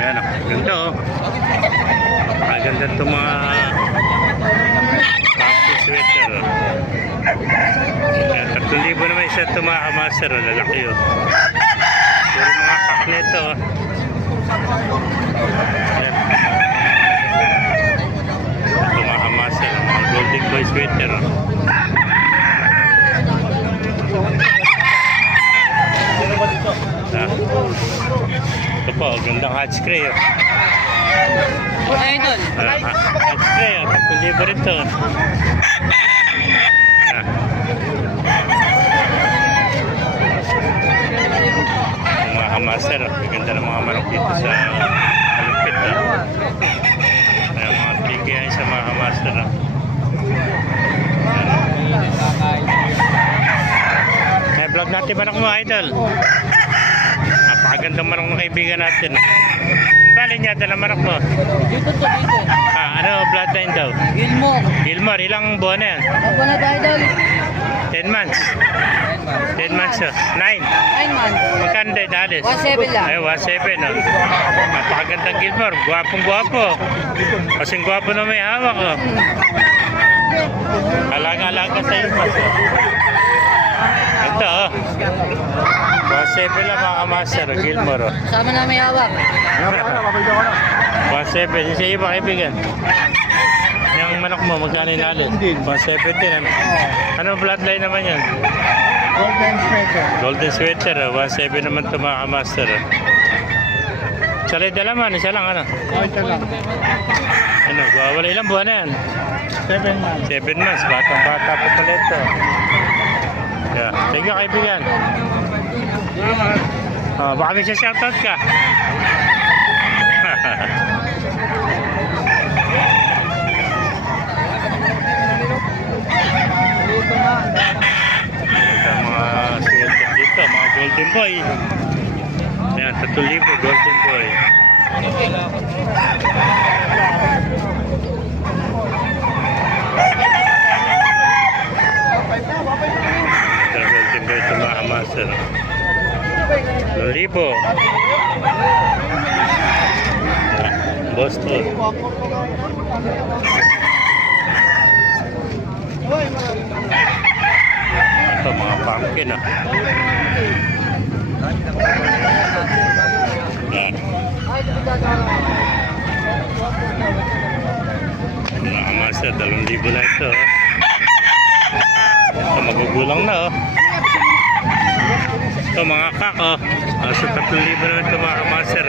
Ayan o, ganda o. Maganda itong mga khaki sweater o. Ayan, 3,000 naman isa itong mga kamaster o, lalaki o. Puro mga kak nito o. Ayan. Ito mga kamaster o, mga golden boy sweater o. Ito po, gandang hot spray oh. Idol. Hot spray oh, 10,000 rin to. Mga kamaster oh, ganda ng mga manok dito sa malupit oh. Ayan, mga PKI sa mga kamaster oh. May vlog natin manok mo idol. Napakagandang manok ng kaibigan natin. Bali niya dala manok mo. Dito to dito. Ano bloodline daw? Gilmore. Gilmore, ilang buwan na yan? Ako na tayo idol. 10 months. 10 months oh. 9. 9 months. Magkano day dalis? 1.7 lang. Ay, 1.7 oh. Napakagandang Gilmore. Gwapong gwapo. Kasing gwapo na may hawak oh. Alaga-alaga sa iyo pas oh. Ito oh. 1.7 lang mga master oh. Gilmore oh. Sama na may hawak. 1.7. Isa iba kaibigan. Yung manok mo, magkano inalis? 1.7 din. Ano bloodline naman yan? Golden sweater. Golden sweater, 1.7 naman ito mga master. Salay dalaman, isa lang ano? Ito lang. Ano, wala ilang buwan na yan? 7 months. 7 months, batang bata pa pala ito. Yeah. Thank you kaibigan. Baka may shoutout ka. Mga sweater dito, mga golden boy. Ayan, 3,000 golden boy. Ito, golden boy ito mga master. 2,000. Boston. Ito mga pumpkin ah. Yan. Mga master, 2,000 na ito. Ito magugulang na oh. Ito mga kak oh. Sa 3,000 na ito mga master.